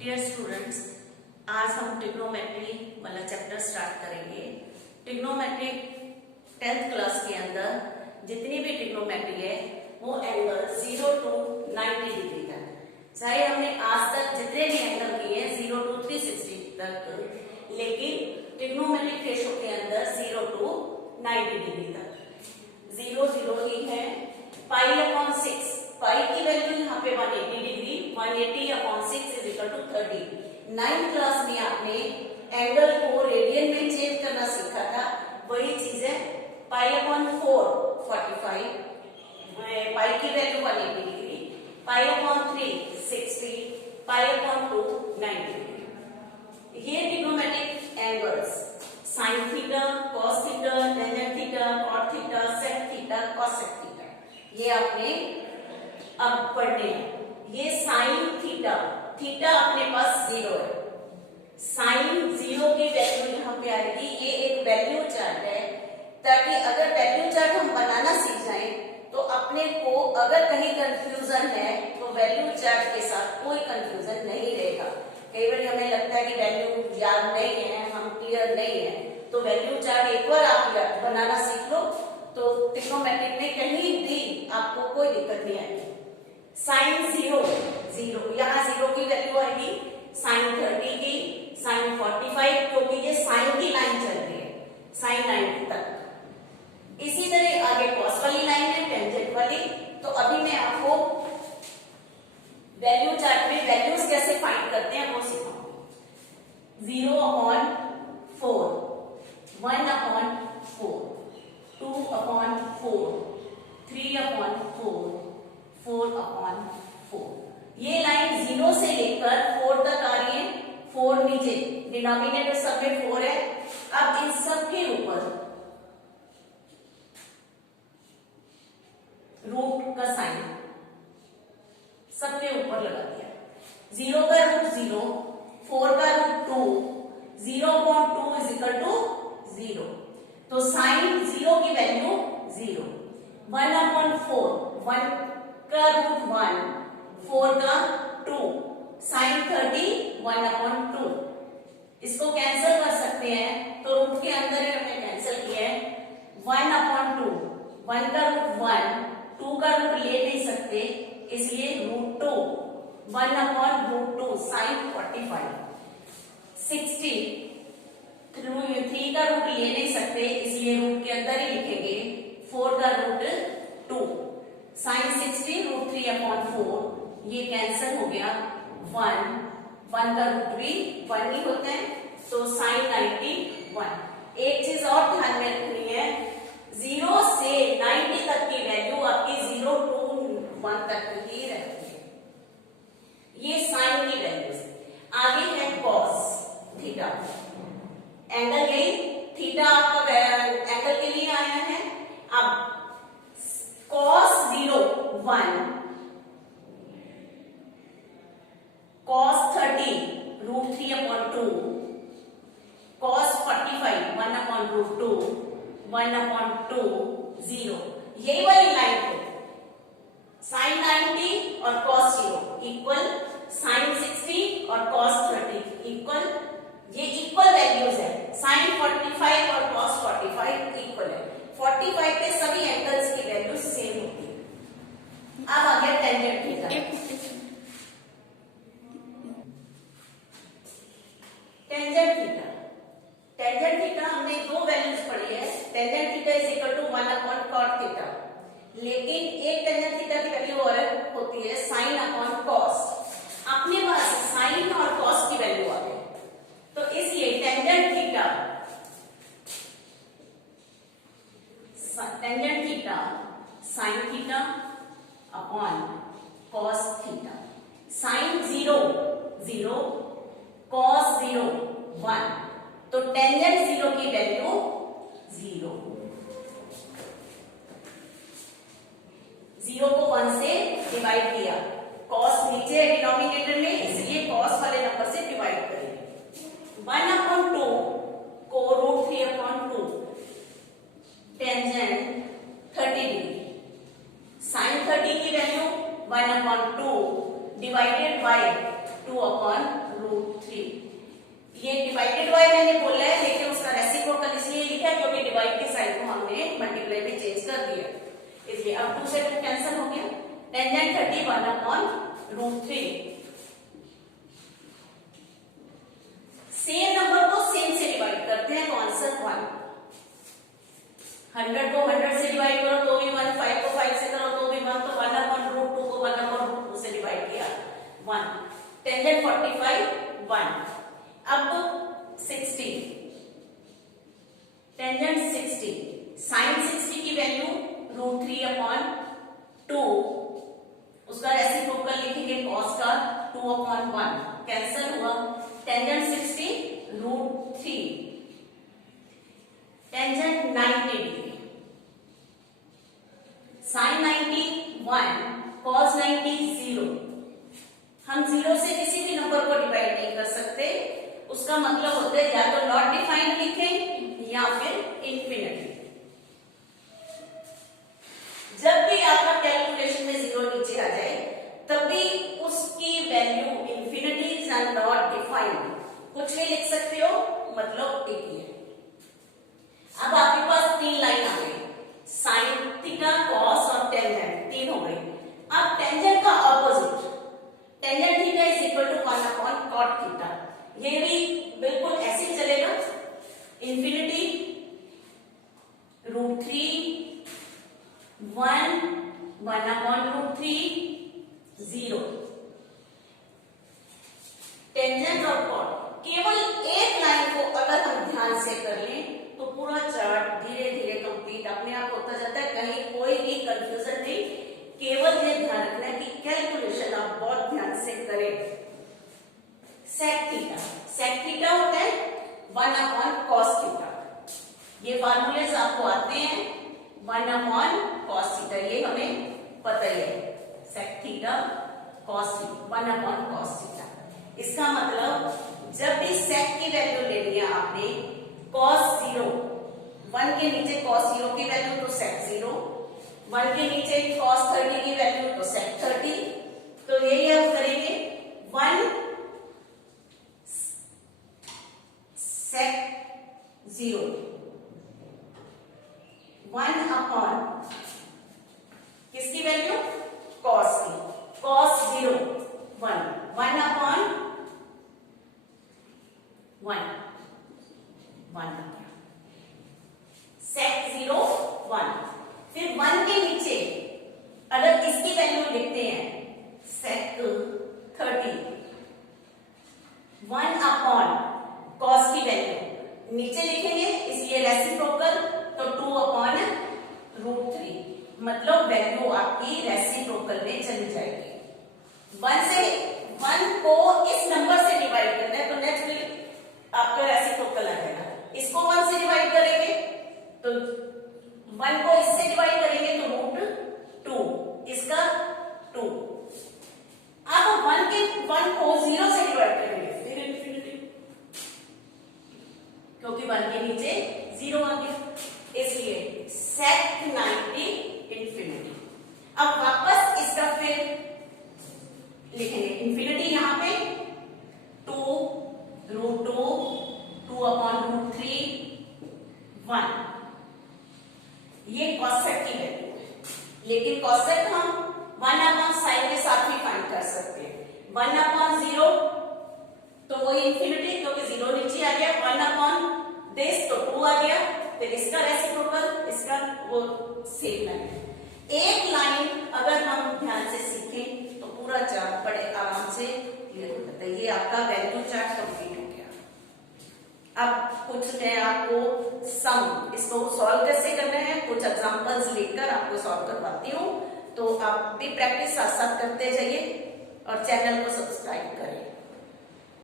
Dear students, आज हम trigonometry वाला चैप्टर स्टार्ट करेंगे। ट्रिग्नोमेट्री 10th क्लास के अंदर जितनी भी ट्रिग्नोमेट्री है वो एंगल 0 to 90 डिग्री तक, चाहे हमने आज तक जितने भी एंगल किए 0 to 360 तक, लेकिन ट्रिग्नोमेट्रिक रेशो के अंदर 0 to 90 डिग्री तक 0 0 ही है। π/6 पाई की वैल्यू यहाँ पे 180 degree, 180/6 is equal to 30। 9th class में आपने एंगल को रेडियन में चेंज करना सीखा था, वही चीज है। π/4 45, पाई की वैल्यू 180 डिग्री, π/3 60, π/2 90 डिग्री। ये trigonometric angles sine theta, cos theta, tangent theta, cot theta, sec theta, cosec theta, ये आपने अब पढ़ने हैं। ये साइन थीटा, थीटा अपने पास 0 है, साइन 0 की वैल्यू यहाँ पे आएगी। ये एक वैल्यू चार्ट है, ताकि अगर वैल्यू चार्ट हम बनाना सीख जाएं तो अपने को अगर कहीं कंफ्यूजन है तो वैल्यू चार्ट के साथ कोई कंफ्यूजन नहीं रहेगा। कई बार हमें लगता है कि वैल्यू याद नहीं है, हम क्लियर नहीं है, तो वैल्यू चार्ट एक बार आप बनाना सीख लो तो ट्रिग्नोमेट्रिक में कहीं भी आपको कोई दिक्कत नहीं आएगी। साइन 0 0, यहाँ 0 की वैल्यू आएगी, साइन 30 की, साइन 45, क्योंकि ये साइन की लाइन चल रही है साइन 90 तक। इसी तरह आगे कॉस वाली लाइन है, टेंजेंट वाली। तो अभी मैं आपको वैल्यू चार्ट में वैल्यूज कैसे फाइंड करते हैं वो सिखाऊंगी। 0/4, 1/4, 2/4, 3/4, 4/4। ये लाइन 0 से लेकर 4 तक आ रही है, 4 नीचे, डिनोमिनेटर सब में 4 है। अब इन सब के ऊपर रूट का साइन सबके ऊपर लगा दिया। 0 का रूट 0, 4 का रूट 2, 0/2 इज इक्वल टू 0। तो साइन 0 की वैल्यू 0, 1/4, 1 का रूट 1, 4 का 2, साइन 30 1/2। इसको कैंसिल कर सकते हैं, तो रूट के अंदर ही हमने कैंसिल किया है। 1/2, 1 का रूट 1, 2 का रूट ले नहीं सकते, इसलिए √2, 1/√2, साइन 45। 60, 3 का रूट ले नहीं सकते, इसलिए रूट के अंदर ही लिखेंगे, 4 का रूट 2, साइन 60 √3/4, ये कैंसिल हो गया। 1 का रूट भी 1 ही होता है, तो साइन 91। एक चीज और ध्यान में रखनी है, 0 से 90 तक की वैल्यू आपकी 0 to 1 तक ही रहती है। ये साइन की वैल्यू है। आगे है कॉस थीटा, एंगल यही थीटा आपका एंगल के लिए आया है। अब कॉस 0 1, कॉस 30 √3/2, कॉस 45 1/√2, 1/2 0। यही वाली लाइन है, साइन 90 और कॉस 0 इक्वल, साइन 60 और कॉस 30 इक्वल। ये इक्वल वैल्यूज है, साइन 45 और कॉस 45 इक्वल है। 45 पे सभी एंगल्स की वैल्यू सेम होती है। अब आ गया tangent theta. Tangent theta, tangent theta हमने दो वैल्यूज पढ़ी है। Tangent theta is equal to 1/cot theta, लेकिन एक टेंजेंट थीटा की वैल्यू और होती है sin/cos। अपने पास साइन और कॉस की वैल्यू आ गई, तो इसलिए tangent theta sine theta upon cos theta. Sine 0 0, cos 0 1, तो टेंजेंट 0 की वैल्यू 0। 0 को 1 से डिवाइड किया, कॉस नीचे है डिनोमिनेटर में, इसलिए कॉस वाले नंबर से डिवाइड करेंगे। 1/2 को √3/2, टेंजेंट 30 डिग्री, साइन 30 की वैल्यू 1/2 डिवाइडेड बाय 2/√3। ये डिवाइडेड बाय मैंने बोला है, लेकिन उसका रेसिप्रोकल इसलिए लिखा है क्योंकि डिवाइड के साइन को हमने मल्टीप्लाई में चेंज कर दिया, इसलिए अब 2 से 2 कैंसिल हो गया। टेंजेंट 31/√3। सेम नंबर को सेम से डिवाइड करते हैं तो आंसर 1। 100 को 100 से डिवाइड करो तो भी 1, 5 को 5 से करो तो भी 1, तो 1/√2 को 1/√2 से डिवाइड किया 1। टेंजेंट 45 1। अब 60, टेंजेंट 60, साइन 60 की वैल्यू √3/2, उसका रेसिप्रोकल लिखेंगे कॉस का 2/1, कैंसिल हुआ। Tangent 60 √3। Tangent 90 degree, sine 90 1, cos 90 0। हम 0 से किसी भी नंबर को डिवाइड नहीं कर सकते, उसका मतलब होता है या तो नॉट डिफाइंड लिखें या फिर इंफिनिटी। जब भी आपका कैलकुलेशन में 0 नीचे आ जाए तभी उसकी वैल्यू इंफिनिटी या नॉट डिफाइंड कुछ भी लिख सकते हो, मतलब एक ही है। अब आपके पास 3 लाइन आ गई, साइन थीटा, कॉस और टेंजेंट 3 हो गई। अब टेंजेंट का opposite, tangent theta is equal to 1/cot theta, ये भी बिल्कुल ऐसे चलेगा, इंफिनिटी √3 1, 1/√3 0। टेंजेंट और कॉट, केवल एक लाइन को अगर हम ध्यान से कर लें तो पूरा चार्ट धीरे धीरे कंप्लीट अपने आप होता जाता है, कहीं कोई भी कंफ्यूजन नहीं। केवल ये ध्यान रखना है कि कैलकुलेशन आप बहुत ध्यान से करें। सेक थीटा, सेक थीटा होता है 1/cos थीटा, ये फार्मूलेस आपको आते हैं। 1/cos थीटा ये हमें पता ही है, sec theta cos theta 1/cos theta. इसका मतलब जब भी सेक की वैल्यू लेनी है आपने, cos 0, 1 के नीचे cos 0 की वैल्यू तो sec 0, 1 के नीचे cos 30 की वैल्यू तो sec 30, तो यही आप करेंगे 1 sec 0, 1/, किसकी वैल्यू cos की, cos 0 1, 1/1 1 sec 0 1। फिर 1 के नीचे अगर इसकी वैल्यू लिखते हैं sec 30, 1/cos की वैल्यू नीचे लिखेंगे इसलिए रेसिप्रोकल, तो 2/√3, मतलब वैल्यू आपकी रेसिप्रोकल में चली जाएगी। 1 को इस नंबर से डिवाइड करना है तो नेचुरली आपका रेसिप्रोकल आ जाएगा। इसको 1 से डिवाइड करेंगे तो 1 को इससे डिवाइड करेंगे तो √2, इसका 2। अब 1 को 0 से डिवाइड करेंगे फिर इंफिनिटी, क्योंकि 1 के नीचे 0 आ गया, इसलिए sec 90 इंफिनिटी। अब वापस इसका फिर लिखेंगे इंफिनिटी, यहां पे 2√2, 2/√3 1, ये cosec की वैल्यू है, लेकिन cosec हम 1/sin के साथ भी फाइंड कर सकते हैं। 1/0 तो वो इंफिनिटी, क्योंकि 0 नीचे आ गया, 1/this तो 2 आ गया, फिर इसका रेसिप्रोकल, इसका वो सेम लाइन। एक लाइन अगर हम ध्यान से सीखें तो पूरा चार्ट बड़े आराम से क्लियर हो जाता है। ये आपका वैल्यू चार्ट कंप्लीट हो गया। अब कुछ मैं आपको सम, इसको सॉल्व कैसे करना है कुछ एग्जांपल्स लेकर आपको सॉल्व करवाती हूँ, तो आप भी प्रैक्टिस साथ साथ करते जाइए और चैनल को सब्सक्राइब करें।